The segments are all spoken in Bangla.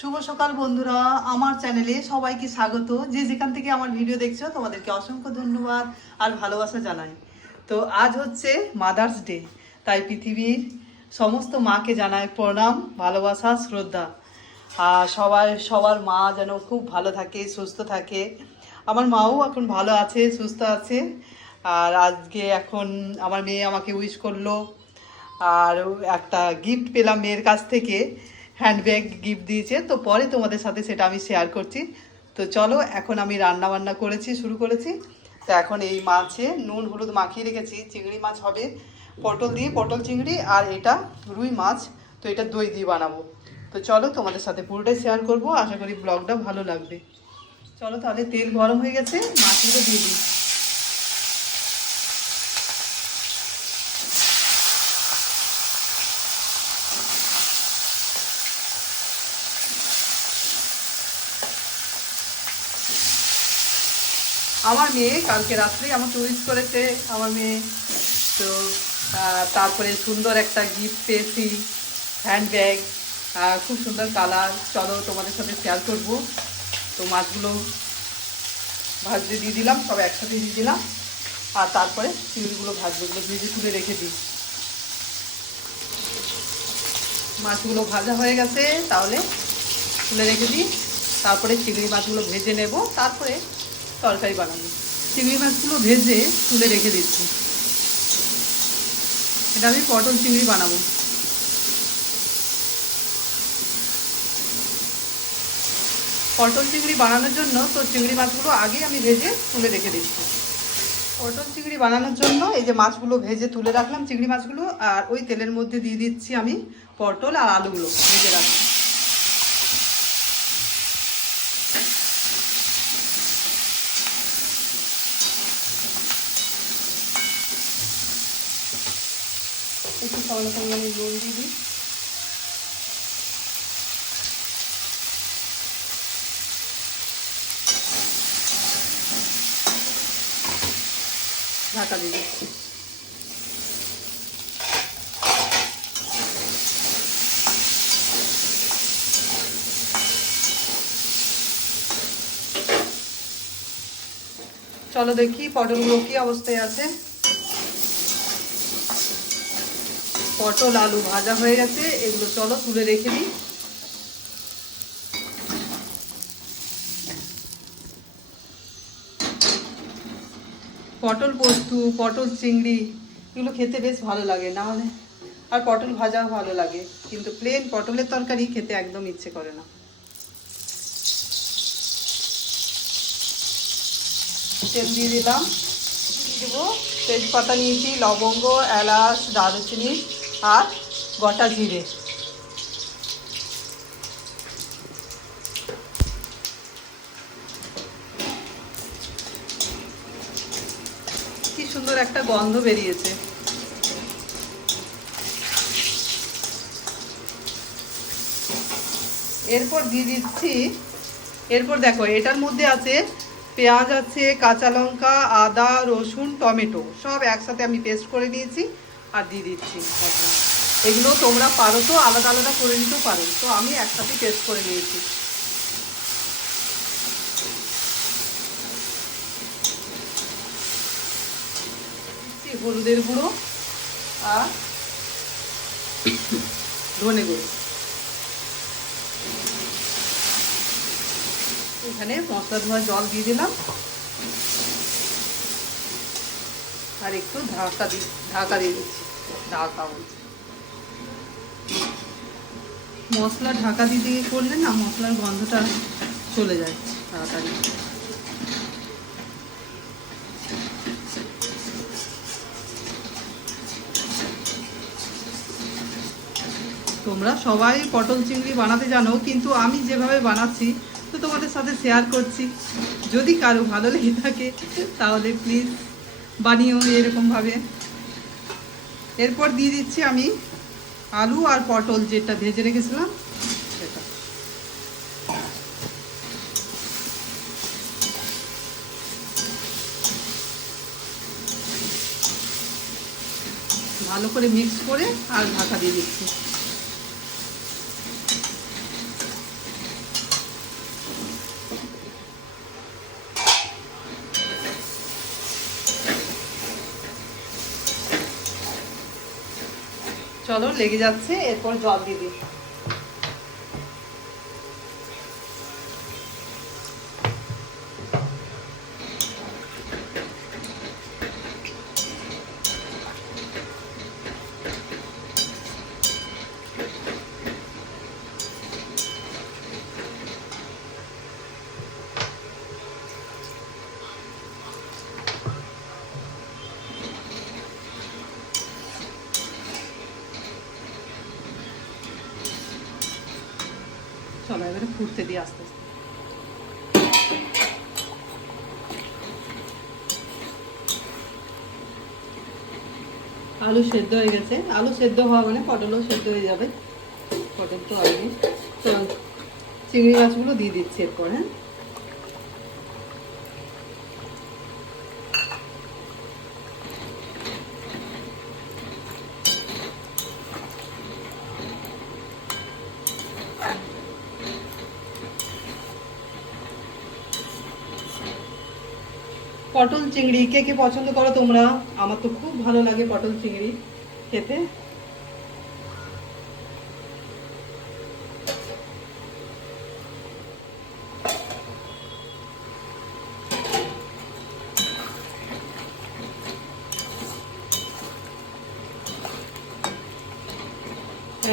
শুভ সকাল বন্ধুরা, আমার চ্যানেলে সবাইকে স্বাগত। যে যেখান থেকে আমার ভিডিও দেখছো তোমাদেরকে অসংখ্য ধন্যবাদ আর ভালোবাসা জানাই। তো আজ হচ্ছে মাদার্স ডে, তাই পৃথিবীর সমস্ত মাকে জানাই প্রণাম, ভালোবাসা, শ্রদ্ধা। আর সবার মা যেন খুব ভালো থাকে, সুস্থ থাকে। আমার মাও এখন ভালো আছে, সুস্থ আছে। আর আজকে এখন আমার মেয়ে আমাকে উইশ করলো, আর একটা গিফট পেলাম মেয়ের কাছ থেকে, হ্যান্ডব্যাগ গিফট দিয়েছে। তো পরে তোমাদের সাথে সেটা আমি শেয়ার করছি। তো চলো, এখন আমি রান্না বান্না শুরু করেছি। তো এখন এই মাছে নুন হলুদ মাখিয়ে রেখেছি, চিংড়ি মাছ হবে পটল দিয়ে, পটল চিংড়ি, আর এটা রুই মাছ। তো এটা দই দিয়ে বানাবো। তো চলো, তোমাদের সাথে পুরোটাই শেয়ার করব, আশা করি ব্লগটা ভালো লাগবে। চলো তাহলে, তেল গরম হয়ে গেছে, মাছগুলো দিয়ে দিই। আমার মেয়ে কালকে রাত্রেই আমাকে উইশ করেছে, আমার মেয়ে। তো তারপরে সুন্দর একটা গিফট পেয়েছি, হ্যান্ডব্যাগ, খুব সুন্দর কালার। চলো তোমাদের সাথে শেয়ার করব। তো মাছগুলো ভাজতে দিয়ে দিলাম, সব একসাথে দিয়ে দিলাম। আর তারপরে চিংড়িগুলো ভাজগুলো ভেজে তুলে রেখে দিই। মাছগুলো ভাজা হয়ে গেছে, তাহলে তুলে রেখে দিই। তারপরে চিংড়ি মাছগুলো ভেজে নেব, তারপরে তরকারি বানাবো। চিংড়ি মাছগুলো ভেজে তুলে রেখে দিচ্ছি। এটা আমি পটল চিংড়ি বানাবো। পটল চিংড়ি বানানোর জন্য তো চিংড়ি মাছগুলো আগে আমি ভেজে তুলে রেখে দিচ্ছি। পটল চিংড়ি বানানোর জন্য এই যে মাছগুলো ভেজে তুলে রাখলাম, চিংড়ি মাছগুলো, আর ওই তেলের মধ্যে দিয়ে দিচ্ছি আমি পটল আর আলুগুলো ভেজে রাখছি। একটু সামান্য পরিমাণে নুন দিয়ে দিই। ঢাকা দিয়ে দিচ্ছি। চলো দেখি পটলগুলো কি অবস্থায় আছে। পটল আলু ভাজা হয়ে গেছে, এগুলো চলো তুলে রেখে দিই। পটল পোস্ত, পটল চিংড়ি, এগুলো খেতে বেশ ভালো লাগে, না হলে আর পটল ভাজাও ভালো লাগে, কিন্তু প্লেন পটলের তরকারি খেতে একদম ইচ্ছে করে না। তেল দিয়ে দিলাম, দিয়ে দেবো তেজপাতা নিয়েছি, লবঙ্গ, এলাচ, দারুচিনি আর গোটা জিরে। কি সুন্দর একটা গন্ধ বেরিয়েছে। এরপর দিয়ে দিচ্ছি, এরপর দেখো এটার মধ্যে আছে পেঁয়াজ, আছে কাঁচা লঙ্কা, আদা, রসুন, টমেটো, সব একসাথে আমি পেস্ট করে নিয়েছি আর দিয়ে দিচ্ছি। এগুলো তোমরা পারো তো আলাদা আলাদা করে নিতেও পারো, তো আমি একসাথে পেস্ট করে নিয়েছি। হলুদের গুঁড়ো আর ধনে গুঁড়ো। এখানে মশলা ধোয়া জল দিয়ে দিলাম, আর একটু ঢাকা দিয়ে দিচ্ছি। ঢাকা বলছি, মশলা ঢাকা দিয়ে করলে না মশলার গন্ধটা চলে যায় তাড়াতাড়ি। তোমরা সবাই পটল চিংড়ি বানাতে জানো, কিন্তু আমি যেভাবে বানাচ্ছি তো তোমাদের সাথে শেয়ার করছি। যদি কারো ভালো লেগে থাকে তাহলে প্লিজ বানিও এরকমভাবে। এরপর দিয়ে দিচ্ছি আমি আলু আর পটল যেটা ভেজে রেখেছিলাম সেটা। ভালো করে মিক্স করে আর ঢাকা দিয়ে দিচ্ছি। চলো লেগে যাচ্ছে, এরপর জল দিয়ে দিই। চলো এবারে ফুটতে দিই আস্তে আস্তে। আলু সেদ্ধ হয়ে গেছে, আলু সেদ্ধ হওয়া মানে পটলও সেদ্ধ হয়ে যাবে। পটল তো আগে চিংড়ি মাছগুলো দিয়ে দিচ্ছি এরপর। হ্যাঁ, পটল চিংড়ি কে কে পছন্দ করো তোমরা? আমার তো খুব ভালো লাগে পটল চিংড়ি খেতে।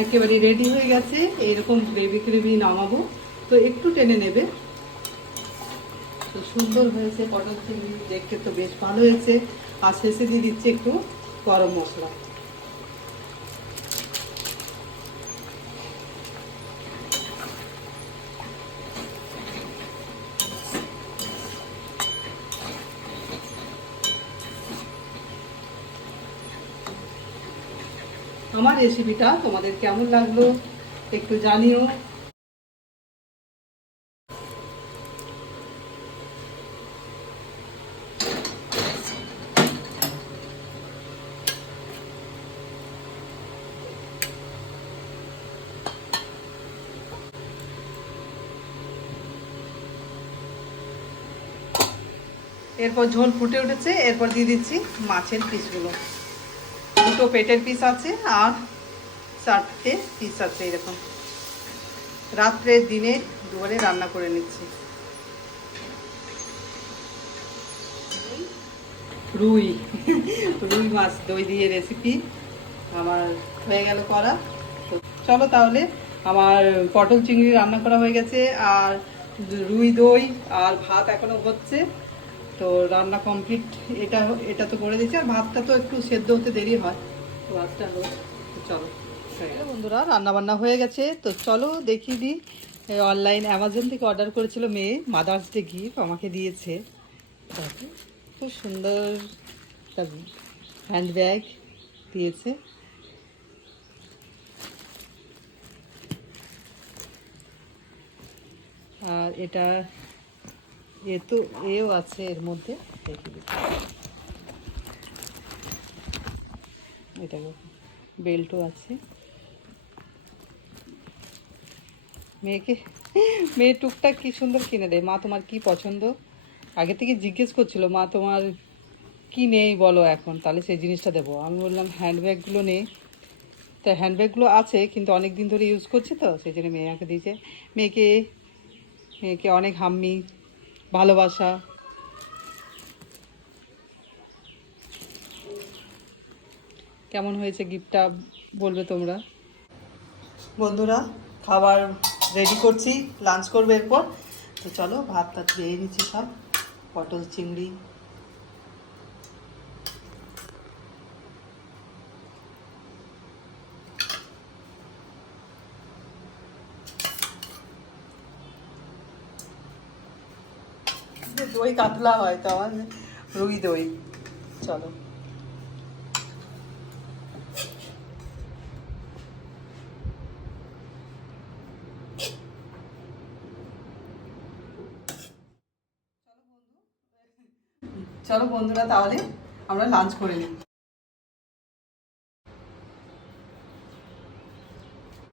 একেবারে রেডি হয়ে গেছে, এরকম গ্রেভি গ্রেভি নামাবো তো একটু টেনে নেবে। তো সুন্দর হয়েছে পটল চিংড়ি, দেখতে তো বেশ ভালো হয়েছে। আর শেষে দিয়ে দিচ্ছি একটু গরম মশলা। আমার রেসিপিটা তোমাদের কেমন লাগলো একটু জানিও। এরপর ঝোল ফুটে উঠেছে, এরপর দিয়ে দিচ্ছি মাছের পিসগুলো। দুটো পেটের পিস আছে আর 4টে পিস আছে এরকম। রাত্রে দিনে দুবারে রান্না করে নিচ্ছি। রুই রুই মাছ দই দিয়ে রেসিপি আমার হয়ে গেল করা। তো চলো তাহলে, আমার পটল চিংড়ি রান্না করা হয়ে গেছে, আর রুই দই আর ভাত এখনো হচ্ছে। তো রান্না কমপ্লিট। এটা এটা তো করে দিচ্ছি, আর ভাতটা তো একটু সেদ্ধ হতে দেরি হয়। তো ভাতটা হোক, চলো। বন্ধুরা রান্না বান্না হয়ে গেছে, তো চলো দেখিয়ে দিই। অনলাইন অ্যামাজন থেকে অর্ডার করেছিল মেয়ে, মাদার্স ডে গিফট আমাকে দিয়েছে। খুব সুন্দর একটা হ্যান্ডব্যাগ দিয়েছে। আর এটা তো এও আছে এর মধ্যে, দেখি এটা বেল্টও আছে। মেয়ে টুকটাক কি সুন্দর কিনে দেয়। মা তোমার কি পছন্দ আগে থেকে জিজ্ঞেস করছিল, মা তোমার কি নেই বলো এখন, তাহলে সেই জিনিসটা দেবো। আমি বললাম হ্যান্ডব্যাগগুলো নেই। তো হ্যান্ডব্যাগগুলো আছে কিন্তু অনেক দিন ধরে ইউজ করছি, তো সেই জন্য মেয়েকে দিয়েছে। মেয়েকে মেয়েকে অনেক হাম্মি ভালোবাসা। কেমন হয়েছে গিফটটা বলবে তোমরা। বন্ধুরা খাবার রেডি করছি, লাঞ্চ করবো এরপর। তো চলো ভাত টাত দিয়ে নিচ্ছি সব। পটল চিংড়ি, দই কাতলা হয় তো আমার রুই দই। চলো চলো বন্ধুরা তাহলে আমরা লাঞ্চ করে নিই।